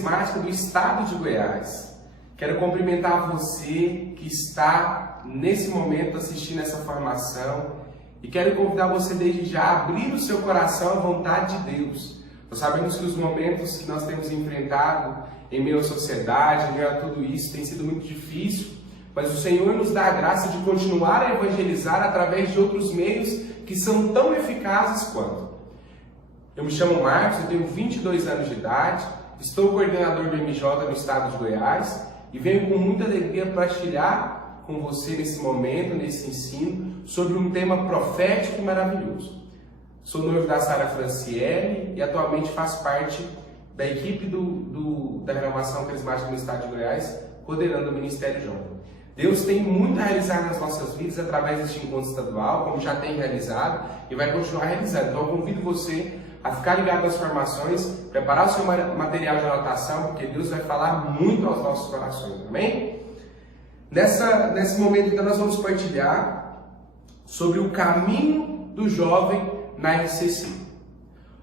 Carismática do Estado de Goiás. Quero cumprimentar você que está nesse momento assistindo essa formação e quero convidar você desde já a abrir o seu coração à vontade de Deus. Nós sabemos que os momentos que nós temos enfrentado em meio à sociedade, em meio a tudo isso, tem sido muito difícil, mas o Senhor nos dá a graça de continuar a evangelizar através de outros meios que são tão eficazes quanto. Eu me chamo Marcos, eu tenho 22 anos de idade, estou coordenador do MJ no estado de Goiás e venho com muita alegria partilhar com você nesse momento, nesse ensino, sobre um tema profético e maravilhoso. Sou noivo da Sara Franciele e atualmente faço parte da equipe da Renovação Carismática no estado de Goiás, coordenando o Ministério Jovem. Deus tem muito a realizar nas nossas vidas através deste encontro estadual, como já tem realizado e vai continuar realizando. Então eu convido você a ficar ligado às formações, preparar o seu material de anotação, porque Deus vai falar muito aos nossos corações, amém? Nesse momento, então, nós vamos partilhar sobre o caminho do jovem na RCC.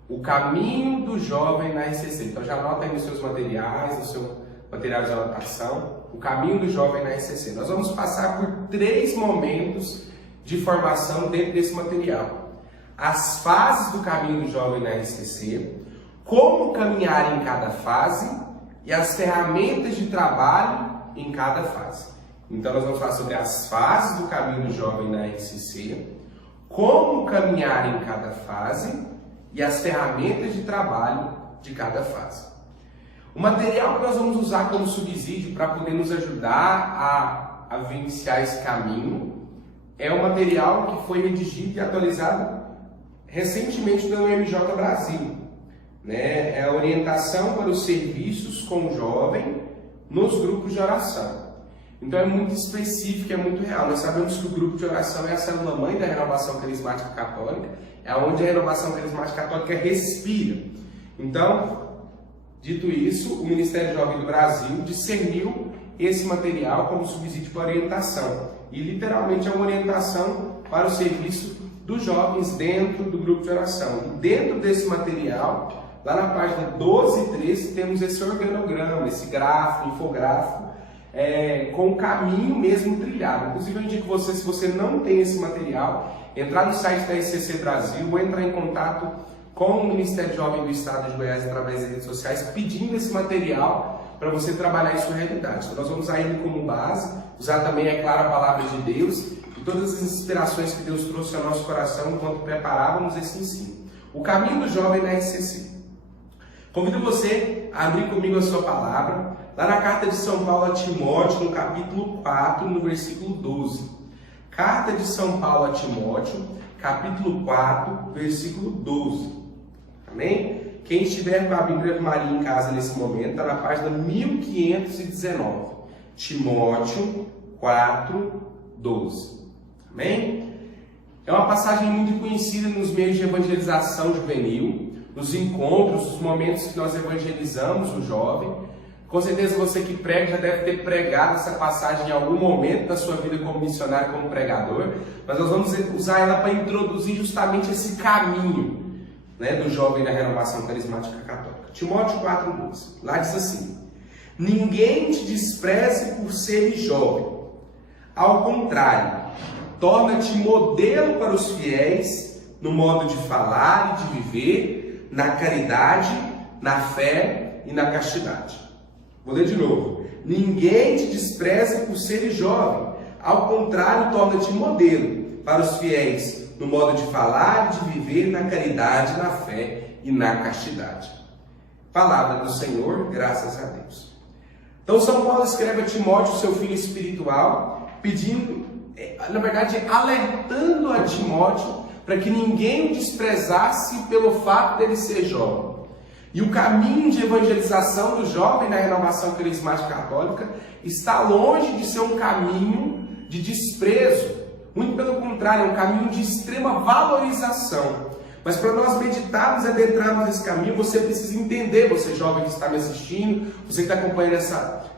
O caminho do jovem na RCC. Então já anota aí nos seus materiais, no seu material de anotação, o caminho do jovem na RCC. Nós vamos passar por 3 momentos de formação dentro desse material. As fases do caminho do jovem na RCC, como caminhar em cada fase e as ferramentas de trabalho em cada fase. Então nós vamos falar sobre as fases do caminho do jovem na RCC, como caminhar em cada fase e as ferramentas de trabalho de cada fase. O material que nós vamos usar como subsídio para poder nos ajudar a vivenciar esse caminho é um material que foi redigido e atualizado recentemente pelo MJ Brasil. É a orientação para os serviços com o jovem nos grupos de oração. Então é muito específico, é muito real. Nós sabemos que o grupo de oração é a célula-mãe da Renovação Carismática Católica, é onde a Renovação Carismática Católica respira. Então, dito isso, o Ministério Jovem do Brasil discerniu esse material como subsídio para orientação. E literalmente é uma orientação para o serviço dos jovens dentro do grupo de oração. E dentro desse material, lá na página 12 e 13, temos esse organograma, esse gráfico, infográfico, com o caminho mesmo trilhado. Inclusive eu indico você, se você não tem esse material, entrar no site da RCC Brasil ou entrar em contato com o Ministério Jovem do Estado de Goiás através das redes sociais, pedindo esse material para você trabalhar em sua realidade. Então nós vós usar ele como base, usar também, é claro, a Palavra de Deus e todas as inspirações que Deus trouxe ao nosso coração enquanto preparávamos esse ensino. O caminho do jovem na RCC. Convido você a abrir comigo a sua palavra, lá na carta de São Paulo a Timóteo, no capítulo 4, no versículo 12. Carta de São Paulo a Timóteo, capítulo 4, versículo 12. Amém? Quem estiver com a Bíblia Maria em casa nesse momento, está na página 1519. Timóteo 4, 12. Amém? É uma passagem muito conhecida nos meios de evangelização juvenil, nos encontros, nos momentos que nós evangelizamos o jovem. Com certeza você que prega já deve ter pregado essa passagem em algum momento da sua vida como missionário, como pregador, mas nós vamos usar ela para introduzir justamente esse caminho, do jovem na Renovação Carismática Católica. Timóteo 4,12. Lá diz assim: ninguém te despreze por seres jovem. Ao contrário, torna-te modelo para os fiéis no modo de falar e de viver, na caridade, na fé e na castidade. Vou ler de novo. Ninguém te despreze por seres jovem. Ao contrário, torna-te modelo para os fiéis no modo de falar e de viver, na caridade, na fé e na castidade. Palavra do Senhor, graças a Deus. Então São Paulo escreve a Timóteo, seu filho espiritual, pedindo, na verdade, alertando a Timóteo para que ninguém o desprezasse pelo fato dele ser jovem. E o caminho de evangelização do jovem na Renovação Carismática Católica está longe de ser um caminho de desprezo. Muito pelo contrário, é um caminho de extrema valorização. Mas para nós meditarmos e adentrarmos nesse caminho, você precisa entender, você jovem que está me assistindo, você que está acompanhando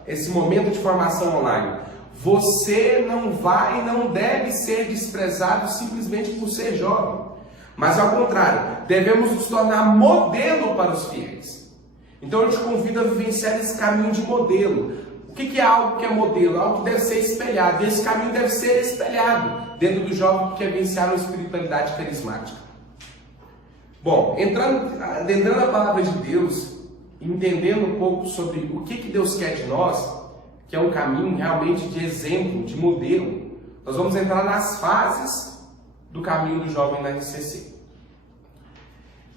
esse momento de formação online. Você não vai e não deve ser desprezado simplesmente por ser jovem. Mas ao contrário, devemos nos tornar modelo para os fiéis. Então eu te convido a vivenciar esse caminho de modelo. O que é algo que é modelo? Algo que deve ser espelhado. E esse caminho deve ser espelhado dentro do jovem que quer vivenciar uma espiritualidade carismática. Bom, entrando na palavra de Deus, entendendo um pouco sobre o que Deus quer de nós, que é um caminho realmente de exemplo, de modelo, nós vamos entrar nas fases do caminho do jovem na RCC.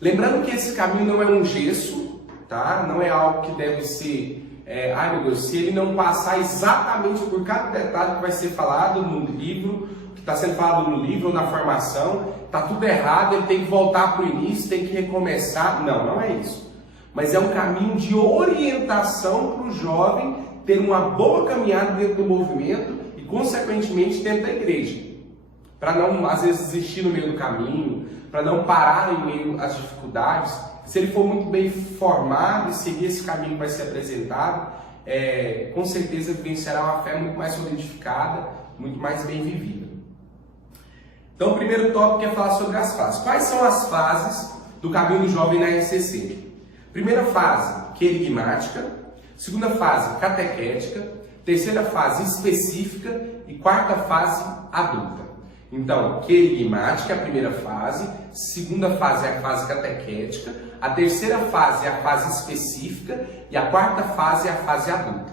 Lembrando que esse caminho não é um gesso, tá? Não é algo que deve ser, ai meu Deus, se ele não passar exatamente por cada detalhe que vai ser falado no livro, que está sendo falado no livro ou na formação, está tudo errado, ele tem que voltar para o início, tem que recomeçar. Não, não é isso. Mas é um caminho de orientação para o jovem ter uma boa caminhada dentro do movimento e, consequentemente, dentro da igreja. Para não, às vezes, desistir no meio do caminho, para não parar em meio às dificuldades. Se ele for muito bem formado e seguir esse caminho que vai ser apresentado, com certeza vivenciará uma fé muito mais solidificada, muito mais bem vivida. Então, o primeiro tópico é falar sobre as fases. Quais são as fases do caminho do jovem na RCC? Primeira fase, querigmática. Segunda fase, catequética. Terceira fase, específica. E quarta fase, adulta. Então, querigmática é a primeira fase. Segunda fase é a fase catequética. A terceira fase é a fase específica. E a quarta fase é a fase adulta.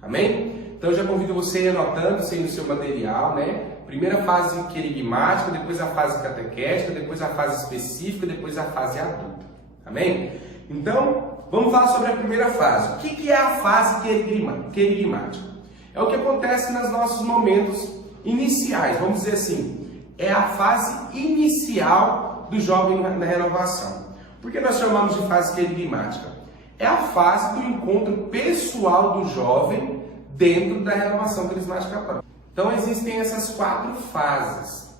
Amém? Então, eu já convido você a ir anotando isso aí no seu material, né? Primeira fase querigmática, depois a fase catequética, depois a fase específica, depois a fase adulta. Amém? Então, vamos falar sobre a primeira fase. O que é a fase querigmática? É o que acontece nos nossos momentos iniciais, vamos dizer assim. É a fase inicial do jovem na renovação. Por que nós chamamos de fase querigmática? É a fase do encontro pessoal do jovem dentro da renovação carismática católica. Então existem essas 4 fases.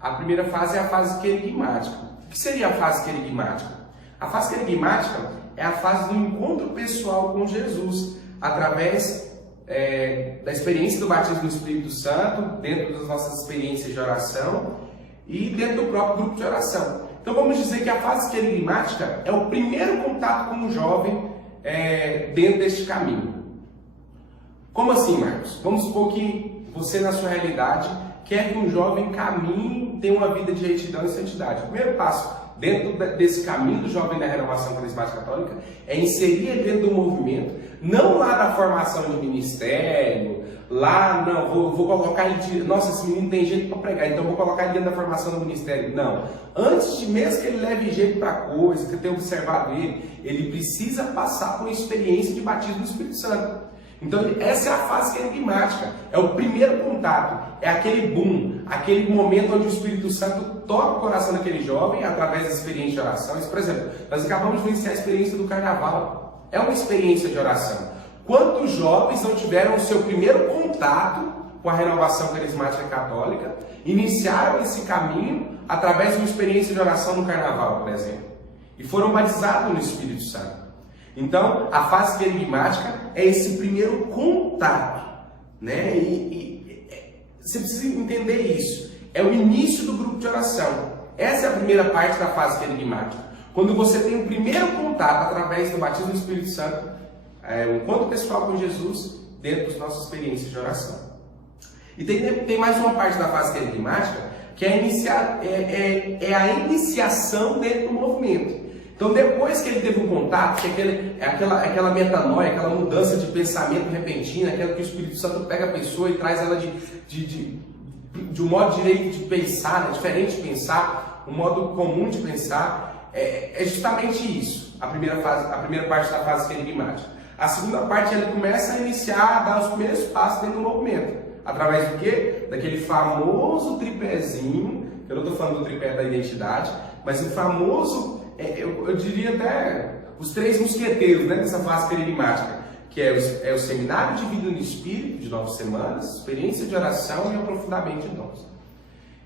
A primeira fase é a fase querigmática. O que seria a fase querigmática? A fase querigmática é a fase do encontro pessoal com Jesus, através da experiência do batismo no Espírito Santo, dentro das nossas experiências de oração e dentro do próprio grupo de oração. Então vamos dizer que a fase querigmática é o primeiro contato com o jovem dentro deste caminho. Como assim, Marcos? Vamos supor que você, na sua realidade, quer que um jovem caminhe, tenha uma vida de retidão e santidade. O primeiro passo dentro desse caminho do jovem na renovação carismática católica é inserir ele dentro do movimento, não lá na formação de ministério, lá, não, vou colocar ele, nossa, esse menino tem jeito para pregar, então vou colocar ele dentro da formação do ministério. Não, antes de mesmo que ele leve jeito para coisa, que eu tenha observado ele precisa passar por uma experiência de batismo no Espírito Santo. Então, essa é a fase querigmática, é o primeiro contato, é aquele boom, aquele momento onde o Espírito Santo toca o coração daquele jovem através da experiência de oração. Por exemplo, nós acabamos de vivenciar a experiência do carnaval, é uma experiência de oração. Quantos jovens não tiveram o seu primeiro contato com a renovação carismática católica, iniciaram esse caminho através de uma experiência de oração no carnaval, por exemplo, e foram batizados no Espírito Santo? Então, a fase querigmática é esse primeiro contato, né? Você precisa entender isso. É o início do grupo de oração. Essa é a primeira parte da fase querigmática. Quando você tem o primeiro contato através do batismo do Espírito Santo, o encontro pessoal com Jesus, dentro das nossas experiências de oração. E tem mais uma parte da fase querigmática, que é a iniciação dentro do movimento. Então, depois que ele teve um contato, que aquela metanoia, aquela mudança de pensamento repentina, aquela que o Espírito Santo pega a pessoa e traz ela de um modo direito de pensar, né? Diferente de pensar, um modo comum de pensar, é justamente isso, a primeira parte da fase querigmática. A segunda parte, ele começa a iniciar, a dar os primeiros passos dentro do movimento. Através do quê? Daquele famoso tripézinho, eu não estou falando do tripé da identidade, mas o famoso... eu diria até os 3 mosqueteiros, né, dessa fase querigmática, que é o seminário de vida no Espírito, de 9 semanas, experiência de oração e aprofundamento de dons.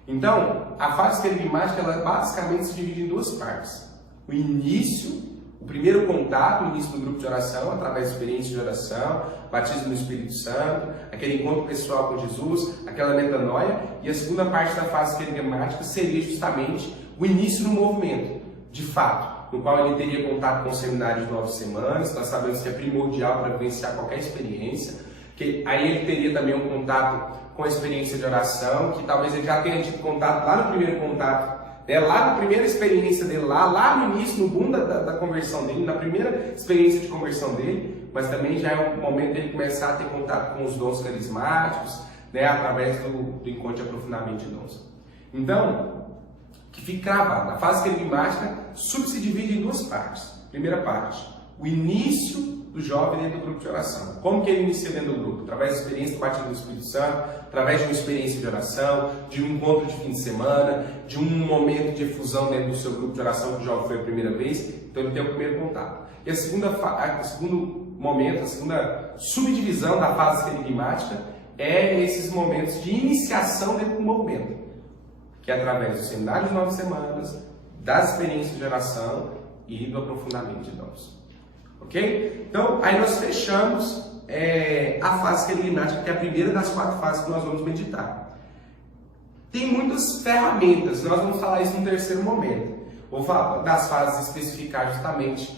Então, a fase querigmática, ela basicamente se divide em 2 partes. O início, o primeiro contato, o início do grupo de oração, através da experiência de oração, batismo no Espírito Santo, aquele encontro pessoal com Jesus, aquela metanoia, e a segunda parte da fase querigmática seria justamente o início do movimento. De fato, no qual ele teria contato com o seminário de 9 semanas. Nós sabemos que é primordial para vivenciar qualquer experiência. Que aí ele teria também um contato com a experiência de oração, que talvez ele já tenha tido contato lá no primeiro contato, né, lá na primeira experiência dele, lá no início, no boom da conversão dele, na primeira experiência de conversão dele, mas também já é o momento dele começar a ter contato com os dons carismáticos, né, através do encontro de aprofundamento de dons. Então, que fique cravado, a fase querigmática se divide em duas partes. Primeira parte, o início do jovem dentro do grupo de oração. Como que ele inicia dentro do grupo? Através da experiência do batismo do Espírito Santo, através de uma experiência de oração, de um encontro de fim de semana, de um momento de efusão dentro do seu grupo de oração que o jovem foi a primeira vez, então ele tem o primeiro contato. E o segundo momento, a segunda subdivisão da fase querigmática é esses momentos de iniciação dentro do movimento, que é através do seminário de 9 semanas, das experiências de oração e do aprofundamento de dons. Ok? Então, aí nós fechamos a fase querigmática, que é a primeira das 4 fases que nós vamos meditar. Tem muitas ferramentas, nós vamos falar isso no terceiro momento. Vou falar das fases, especificar justamente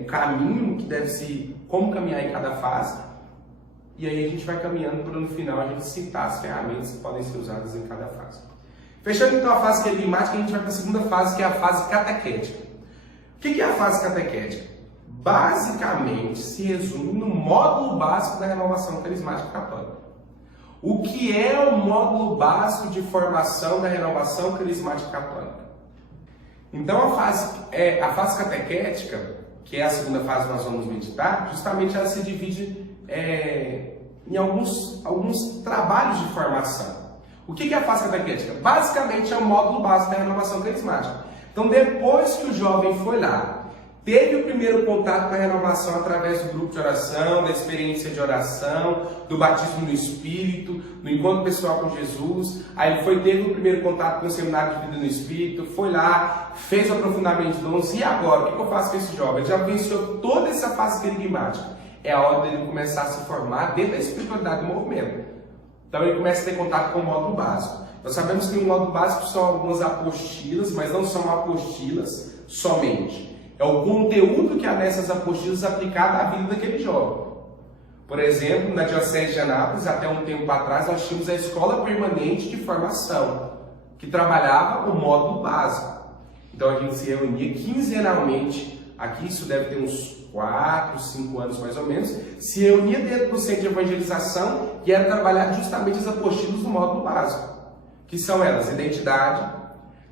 o caminho que deve se, como caminhar em cada fase, e aí a gente vai caminhando para no final a gente citar as ferramentas que podem ser usadas em cada fase. Fechando então a fase querigmática, a gente vai para a segunda fase, que é a fase catequética. O que é a fase catequética? Basicamente se resume no módulo básico da renovação carismática católica. O que é o módulo básico de formação da renovação carismática católica? Então a fase catequética, que é a segunda fase que nós vamos meditar, justamente ela se divide em alguns trabalhos de formação. O que é a fase catequética? Basicamente é o módulo básico da renovação carismática. Então depois que o jovem foi lá, teve o primeiro contato com a renovação através do grupo de oração, da experiência de oração, do batismo no Espírito, do encontro pessoal com Jesus. Aí ele teve o primeiro contato com o seminário de vida no Espírito, foi lá, fez o aprofundamento de dons. E agora, o que eu faço com esse jovem? Ele já venceu toda essa fase querigmática. É a hora dele começar a se formar dentro da espiritualidade do movimento. Então ele começa a ter contato com o módulo básico. Nós sabemos que o módulo básico são algumas apostilas, mas não são apostilas somente. É o conteúdo que há nessas apostilas aplicado à vida daquele jovem. Por exemplo, na Diocese de Anápolis, até um tempo atrás, nós tínhamos a Escola Permanente de Formação, que trabalhava o módulo básico. Então a gente se reunia quinzenalmente, aqui isso deve ter uns 4, 5 anos mais ou menos, se reunia dentro do centro de evangelização e era trabalhar justamente as apostilas do módulo básico, que são elas: identidade,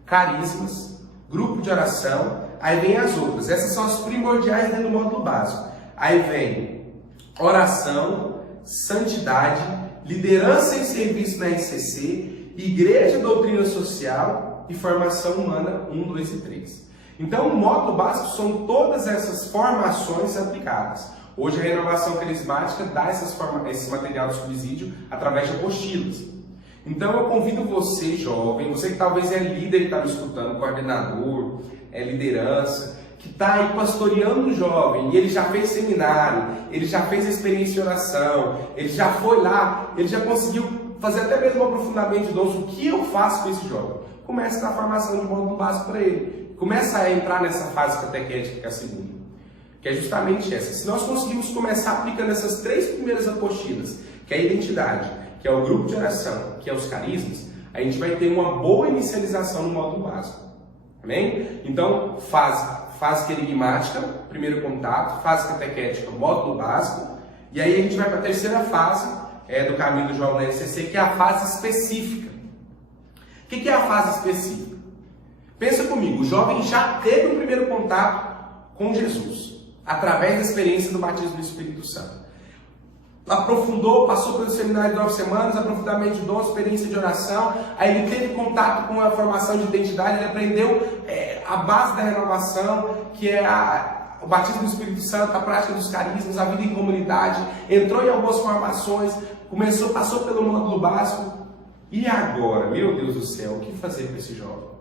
carismas, grupo de oração. Aí vem as outras, essas são as primordiais dentro do módulo básico. Aí vem oração, santidade, liderança e serviço na RCC, igreja, doutrina social e formação humana 1, 2 e 3. Então o módulo básico são todas essas formações aplicadas. Hoje a renovação carismática dá esse material de subsídio através de apostilas. Então eu convido você, jovem, você que talvez é líder e está me escutando, coordenador, liderança, que está aí pastoreando o jovem, e ele já fez seminário, ele já fez a experiência de oração, ele já foi lá, ele já conseguiu fazer até mesmo um aprofundamento de dons. O que eu faço com esse jovem? Começa a formação de módulo básico para ele. Começa a entrar nessa fase catequética, que é a segunda, que é justamente essa. Se nós conseguimos começar aplicando essas 3 primeiras apostilas, que é a identidade, que é o grupo de oração, que é os carismas, a gente vai ter uma boa inicialização no módulo básico. Amém? Então, fase querigmática, primeiro contato, fase catequética, módulo básico, e aí a gente vai para a terceira fase do caminho do jovem na RCC, que é a fase específica. O que é a fase específica? Pensa comigo, o jovem já teve o primeiro contato com Jesus, através da experiência do batismo do Espírito Santo. Aprofundou, passou pelo seminário de 9 semanas, aprofundamento de dons, experiência de oração, aí ele teve contato com a formação de identidade, ele aprendeu a base da renovação, que é o batismo do Espírito Santo, a prática dos carismas, a vida em comunidade, entrou em algumas formações, passou pelo módulo básico. E agora, meu Deus do céu, o que fazer com esse jovem?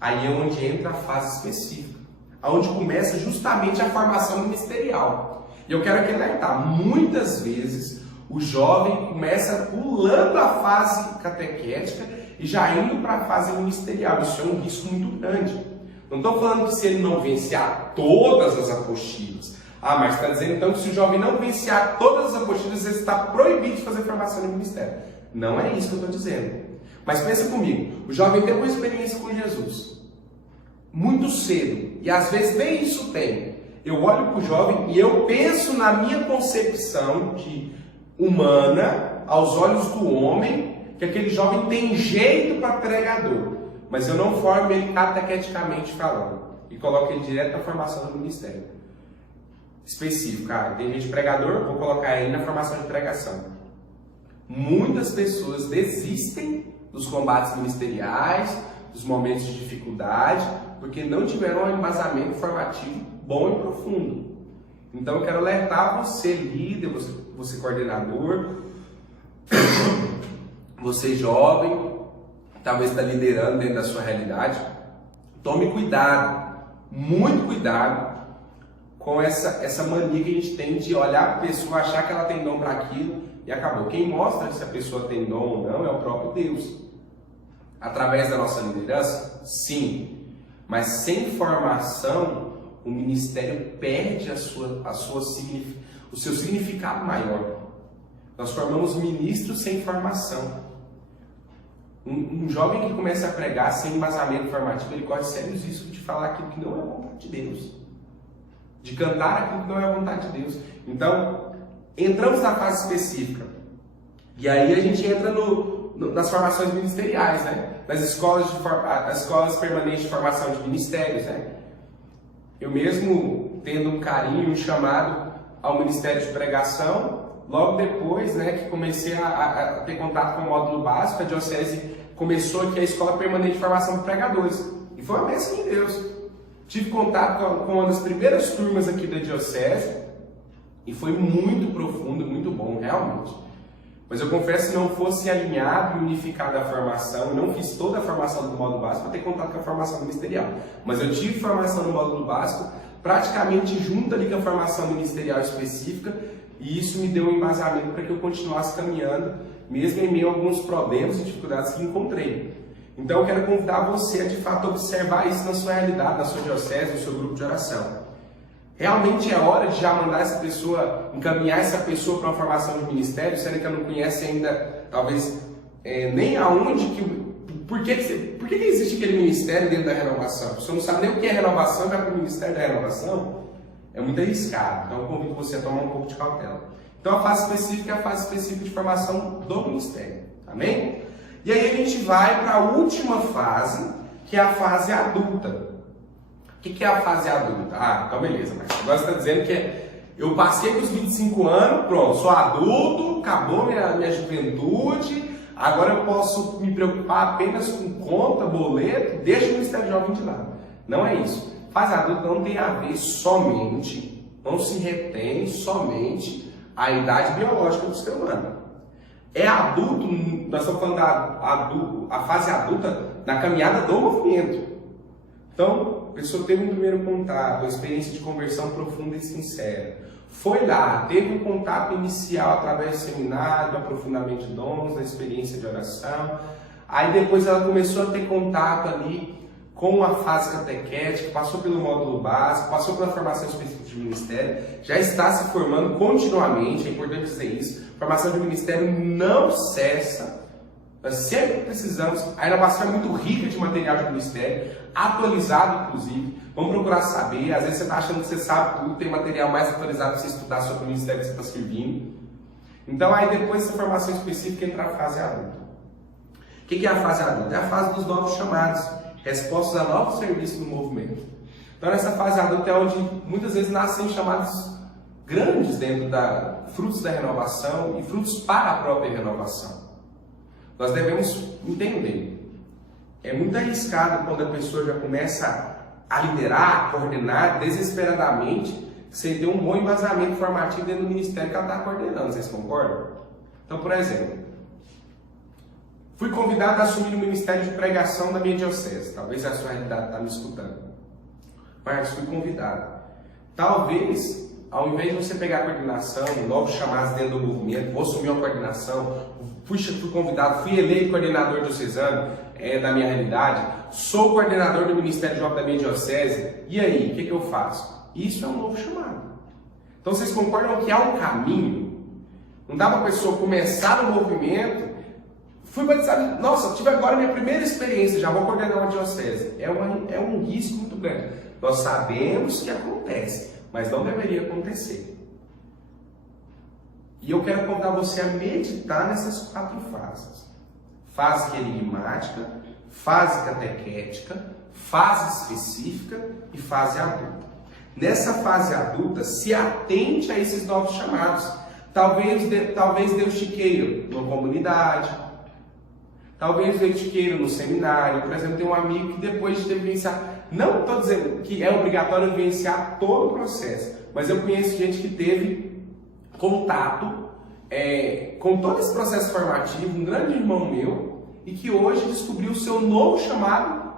Aí é onde entra a fase específica, onde começa justamente a formação ministerial. E eu quero aqui alertar, muitas vezes o jovem começa pulando a fase catequética e já indo para a fase ministerial. Isso é um risco muito grande. Não estou falando que se ele não vencear todas as apostilas. Ah, mas está dizendo então que se o jovem não vencear todas as apostilas, ele está proibido de fazer formação no ministério. Não é isso que eu estou dizendo. Mas pensa comigo, o jovem tem uma experiência com Jesus muito cedo, e às vezes nem isso tem. Eu olho para o jovem e eu penso na minha concepção de humana, aos olhos do homem, que aquele jovem tem jeito para pregador, mas eu não formo ele catequeticamente falando e coloco ele direto na formação do ministério específico. Cara, tem gente pregador, vou colocar ele na formação de pregação. Muitas pessoas desistem dos combates ministeriais, dos momentos de dificuldade, porque não tiveram um embasamento formativo bom e profundo. Então eu quero alertar você, líder, você coordenador, você jovem, talvez está liderando dentro da sua realidade. Tome cuidado, muito cuidado com essa mania que a gente tem de olhar para a pessoa, achar que ela tem dom para aquilo e acabou. Quem mostra se a pessoa tem dom ou não é o próprio Deus. Através da nossa liderança? Sim. Mas sem formação, o ministério perde o seu significado maior. Nós formamos ministros sem formação. Um jovem que começa a pregar sem embasamento formativo, ele corre sérios riscos de falar aquilo que não é a vontade de Deus. De cantar aquilo que não é a vontade de Deus. Então, entramos na fase específica. E aí a gente entra nas formações ministeriais, né? Nas escolas permanentes de formação de ministérios, né? Eu mesmo, tendo um carinho, um chamado ao Ministério de Pregação, logo depois, né, que comecei a ter contato com o módulo básico, a diocese começou aqui a escola permanente de formação de pregadores. E foi uma bênção de Deus. Tive contato com uma das primeiras turmas aqui da diocese e foi muito profundo, muito bom, realmente. Mas eu confesso que não fosse alinhado e unificado a formação, eu não fiz toda a formação do módulo básico para ter contato com a formação ministerial. Mas eu tive formação no módulo básico praticamente junto ali com a formação ministerial específica, e isso me deu um embasamento para que eu continuasse caminhando, mesmo em meio a alguns problemas e dificuldades que encontrei. Então eu quero convidar você a de fato observar isso na sua realidade, na sua diocese, no seu grupo de oração. Realmente é hora de já mandar essa pessoa, encaminhar essa pessoa para uma formação de ministério, sendo que ela não conhece ainda, talvez, nem aonde, por que existe aquele ministério dentro da renovação? Se você não sabe nem o que é renovação, vai para o ministério da renovação, é muito arriscado. Então eu convido você a tomar um pouco de cautela. Então a fase específica é a fase específica de formação do ministério, amém? E aí a gente vai para a última fase, que é a fase adulta. O que é a fase adulta? Ah, então beleza, mas agora você está dizendo que eu passei com os 25 anos, pronto, sou adulto, acabou minha juventude, agora eu posso me preocupar apenas com conta, boleto, deixa o Ministério Jovem de lado. Não é isso. Fase adulta não tem a ver somente, não se retém somente a idade biológica do ser humano. É adulto, nós estamos falando a fase adulta na caminhada do movimento. Então, a pessoa teve um primeiro contato, uma experiência de conversão profunda e sincera. Foi lá, teve um contato inicial através do seminário, do aprofundamento de dons, da experiência de oração. Aí depois ela começou a ter contato ali com a fase catequética, passou pelo módulo básico, passou pela formação específica de ministério, já está se formando continuamente, é importante dizer isso. A formação de ministério não cessa. Nós sempre precisamos, a renovação é muito rica de material de ministério, atualizado inclusive, vamos procurar saber, às vezes você está achando que você sabe tudo, tem material mais atualizado para você estudar sobre o ministério que você está servindo. Então aí depois dessa formação específica entra a fase adulta. O que é a fase adulta? É a fase dos novos chamados, respostas a novos serviços no movimento. Então nessa fase adulta é onde muitas vezes nascem chamados grandes dentro frutos da renovação e frutos para a própria renovação. Nós devemos entender, é muito arriscado quando a pessoa já começa a liderar, a coordenar desesperadamente, sem ter um bom embasamento formativo dentro do ministério que ela está coordenando, vocês concordam? Então, por exemplo, fui convidado a assumir o ministério de pregação da minha diocese, talvez a sua realidade está me escutando, mas fui convidado. Talvez ao invés de você pegar a coordenação, novos chamados dentro do movimento, vou assumir uma coordenação, fui convidado, fui eleito coordenador diocesano da minha realidade, sou coordenador do Ministério Jovem da minha diocese, e aí, o que eu faço? Isso é um novo chamado. Então vocês concordam que há um caminho? Não dá para a pessoa começar no movimento, fui batizado, nossa, tive agora minha primeira experiência, já vou coordenar uma diocese. É um risco muito grande. Nós sabemos que acontece, mas não deveria acontecer. E eu quero convidar você a meditar nessas 4 fases. Fase querigmática, fase catequética, fase específica e fase adulta. Nessa fase adulta, se atente a esses novos chamados. Talvez Deus te queira numa comunidade, talvez Deus te queira no seminário. Por exemplo, tem um amigo que depois de ter vivenciado, não estou dizendo que é obrigatório vivenciar todo o processo, mas eu conheço gente que teve contato com todo esse processo formativo, um grande irmão meu, e que hoje descobriu o seu novo chamado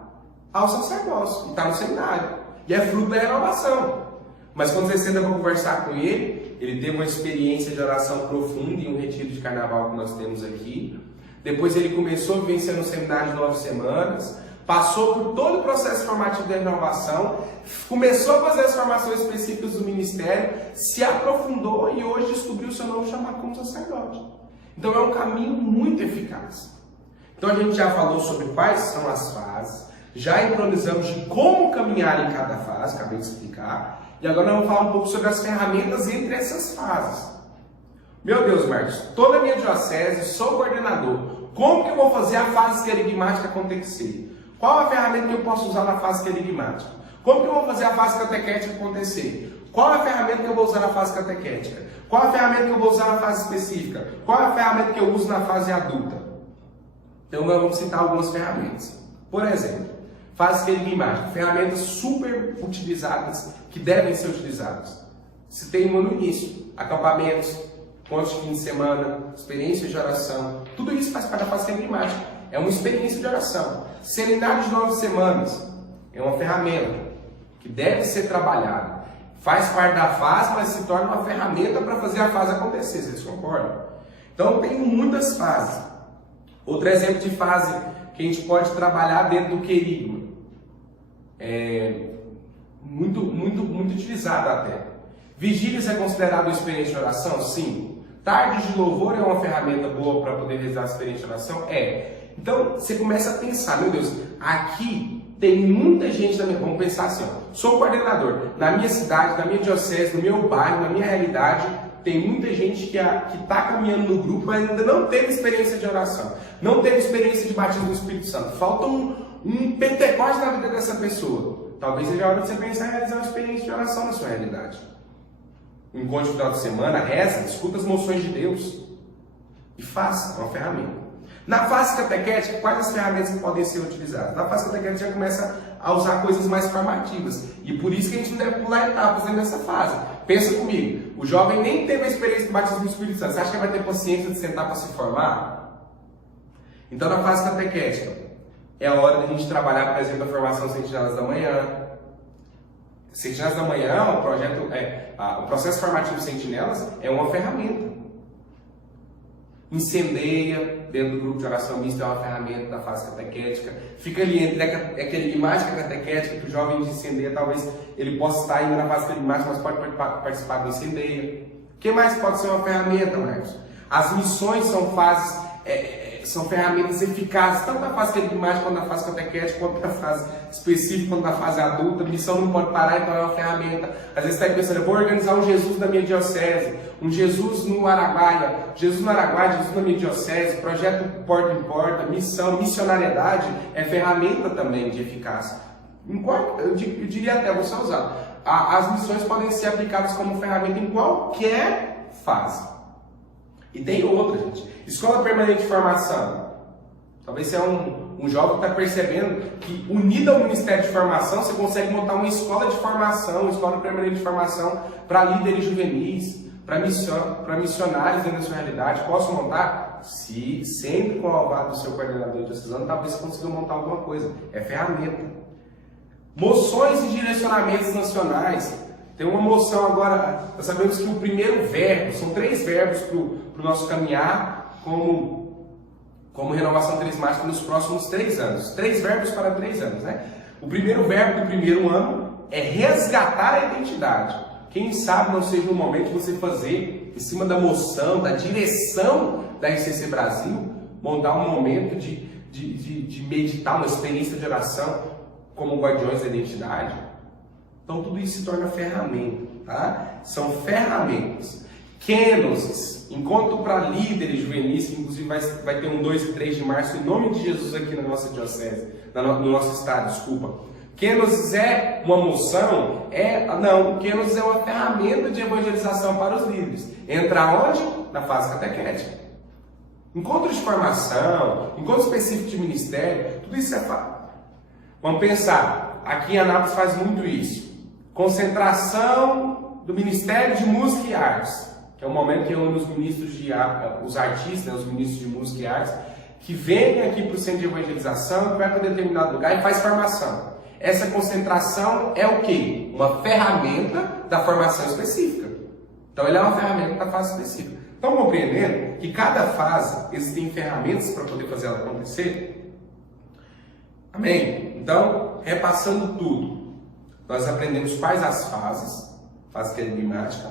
ao sacerdócio, e está no seminário, e é fruto da renovação. Mas quando você senta para conversar com ele, ele teve uma experiência de oração profunda em um retiro de carnaval que nós temos aqui. Depois ele começou a vivenciar no seminário de 9 semanas, passou por todo o processo formativo da renovação, começou a fazer as formações específicas do ministério, se aprofundou e hoje descobriu o seu novo chamado como sacerdote. Então é um caminho muito eficaz. Então a gente já falou sobre quais são as fases, já entronizamos de como caminhar em cada fase, acabei de explicar, e agora nós vamos falar um pouco sobre as ferramentas entre essas fases. Meu Deus, Marcos, toda a minha diocese, sou coordenador, como que eu vou fazer a fase querigmática acontecer? Qual a ferramenta que eu posso usar na fase querigmática? Como que eu vou fazer a fase catequética acontecer? Qual a ferramenta que eu vou usar na fase catequética? Qual a ferramenta que eu vou usar na fase específica? Qual a ferramenta que eu uso na fase adulta? Então nós vamos citar algumas ferramentas. Por exemplo, fase querigmática, ferramentas super utilizadas que devem ser utilizadas. Citei uma no início, acampamentos, pontos de fim de semana, experiências de oração, tudo isso faz parte da fase querigmática. É uma experiência de oração. Seminário de 9 semanas é uma ferramenta que deve ser trabalhada. Faz parte da fase, mas se torna uma ferramenta para fazer a fase acontecer. Vocês concordam? Então tem muitas fases. Outro exemplo de fase que a gente pode trabalhar dentro do querigma. Muito utilizado até. Vigílias é considerado uma experiência de oração? Sim. Tardes de louvor é uma ferramenta boa para poder realizar a experiência de oração? É. Então, você começa a pensar, meu Deus, aqui tem muita gente, vamos pensar assim, ó, sou coordenador, na minha cidade, na minha diocese, no meu bairro, na minha realidade, tem muita gente que está caminhando no grupo, mas ainda não teve experiência de oração, não teve experiência de batismo do Espírito Santo, falta um pentecoste na vida dessa pessoa. Talvez seja a hora de você pensar em realizar uma experiência de oração na sua realidade. Um encontro de final de semana, reza, escuta as moções de Deus e faça, é uma ferramenta. Na fase catequética, quais as ferramentas que podem ser utilizadas? Na fase catequética já começa a usar coisas mais formativas. E por isso que a gente não deve pular etapas dentro dessa fase. Pensa comigo, o jovem nem teve a experiência do batismo do Espírito Santo. Você acha que ele vai ter paciência de sentar para se formar? Então na fase catequética, é a hora de a gente trabalhar, por exemplo, a formação Sentinelas da Manhã. Sentinelas da Manhã, o processo formativo Sentinelas é uma ferramenta. Incendeia, dentro do grupo de oração mista, é uma ferramenta da fase catequética. Fica ali entre a querigmática e a catequética, que o jovem de incendeia, talvez ele possa estar ainda na fase querigmática, mas pode participar do incendeia. O que mais pode ser uma ferramenta, Marcos? As missões são são ferramentas eficazes, tanto na fase querigmática, quanto na fase catequética, quanto na fase específica, quanto na fase adulta. A missão não pode parar, então é uma ferramenta. Às vezes você está pensando, eu vou organizar um Jesus na minha diocese, um Jesus no Araguaia, Jesus no Araguaia, Jesus na minha diocese, projeto porta em porta, missão, missionariedade é ferramenta também de eficácia. Eu diria até, vou só usar. As missões podem ser aplicadas como ferramenta em qualquer fase. E tem outra, gente. Escola permanente de formação. Talvez você é um jovem que está percebendo que, unido ao Ministério de Formação, você consegue montar uma escola de formação, uma escola permanente de formação para líderes juvenis, para missionários dentro da sua realidade. Posso montar? Se sempre com o alvado do seu coordenador diocesano, talvez você consiga montar alguma coisa. É ferramenta. Moções e direcionamentos nacionais. Tem uma moção agora, nós sabemos que o primeiro verbo, são 3 verbos para o nosso caminhar como renovação carismática nos próximos 3 anos. 3 verbos para 3 anos, né? O primeiro verbo do primeiro ano é resgatar a identidade. Quem sabe não seja um momento de você fazer, em cima da moção, da direção da RCC Brasil, montar um momento de meditar, uma experiência de oração como guardiões da identidade. Então tudo isso se torna ferramenta, tá? São ferramentas. Kenosis, encontro para líderes juvenis, que inclusive vai ter um 2 e 3 de março, em nome de Jesus aqui na nossa diocese, no nosso estado, desculpa. Kenosis é uma moção? Não, Kenosis é uma ferramenta de evangelização para os líderes. Entra onde? Na fase catequética. Encontros de formação, encontro específico de ministério, tudo isso é fácil. Vamos pensar, aqui em Anápolis faz muito isso. Concentração do Ministério de Música e Artes, que é um momento que une os ministros os artistas, né, os ministros de música e artes, que vêm aqui para o centro de evangelização, que vai para determinado lugar e faz formação. Essa concentração é o quê? Uma ferramenta da formação específica. Então, ele é uma ferramenta da fase específica. Estão compreendendo que cada fase existem ferramentas para poder fazer ela acontecer? Amém? Então, repassando tudo. Nós aprendemos quais as fases: fase querigmática,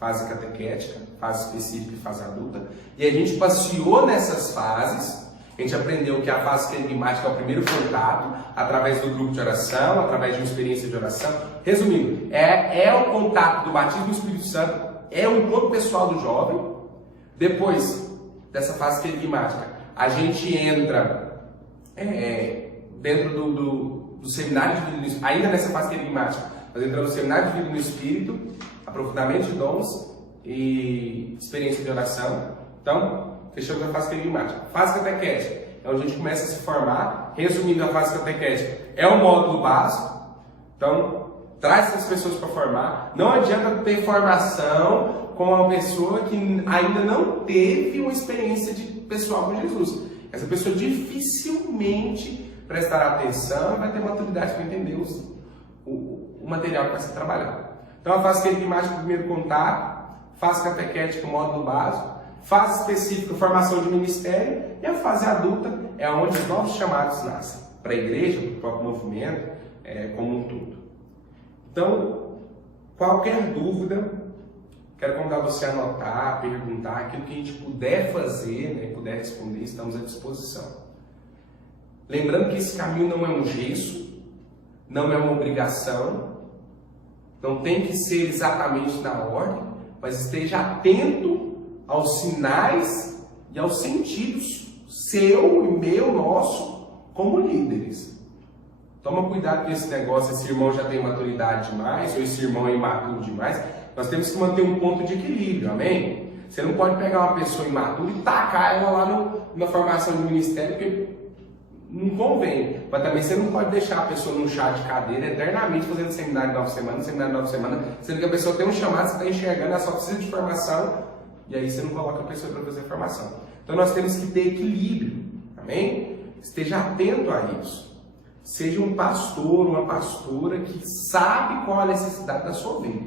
fase catequética, fase específica e fase adulta. E a gente passeou nessas fases. A gente aprendeu que a fase querigmática é o primeiro contato, através do grupo de oração, através de uma experiência de oração. Resumindo, é o contato do batismo do Espírito Santo, é o encontro pessoal do jovem. Depois dessa fase querigmática, a gente entra dentro do seminário de vida no Espírito. Ainda nessa fase querigmática, nós entramos no seminário de vida no Espírito, aprofundamento de dons e experiência de oração. Então, fechamos a fase querigmática. Fase catequética é onde a gente começa a se formar. Resumindo, a fase catequética é o módulo básico. Então, traz essas pessoas para formar. Não adianta ter formação com uma pessoa que ainda não teve uma experiência pessoal com Jesus. Essa pessoa dificilmente prestará atenção e vai ter maturidade para entender o material que vai ser trabalhado. Então, a fase querigmática, primeiro contato. Fase catequética, módulo básico. Fase específica, formação de ministério, e a fase adulta é onde os novos chamados nascem, para a igreja, para o próprio movimento, como um todo. Então, qualquer dúvida, quero convidar você a anotar, perguntar, aquilo que a gente puder fazer, né, puder responder, estamos à disposição. Lembrando que esse caminho não é um gesso, não é uma obrigação, não tem que ser exatamente na ordem, mas esteja atento aos sinais e aos sentidos, seu e meu, nosso, como líderes. Toma cuidado com esse negócio, esse irmão já tem maturidade demais, ou esse irmão é imaturo demais. Nós temos que manter um ponto de equilíbrio, amém? Você não pode pegar uma pessoa imatura e tacar ela lá na formação de ministério, porque não convém. Mas também você não pode deixar a pessoa num chá de cadeira eternamente fazendo seminário de 9 semanas, sendo que a pessoa tem um chamado, você está enxergando, ela só precisa de formação. E aí você não coloca a pessoa para fazer formação. Então nós temos que ter equilíbrio, amém? Esteja atento a isso. Seja um pastor, uma pastora que sabe qual a necessidade da sua vida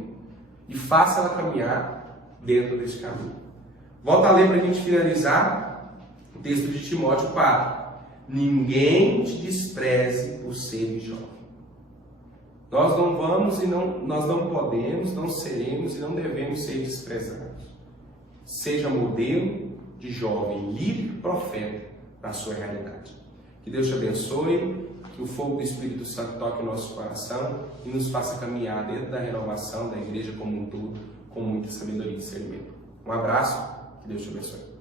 e faça ela caminhar dentro desse caminho. Volta a ler para a gente finalizar o texto de Timóteo 4. Ninguém te despreze por ser jovem. Nós não vamos e nós não podemos, não seremos e não devemos ser desprezados. Seja modelo de jovem livre profeta na sua realidade. Que Deus te abençoe, que o fogo do Espírito Santo toque o nosso coração e nos faça caminhar dentro da renovação da igreja como um todo, com muita sabedoria e discernimento. Um abraço, que Deus te abençoe.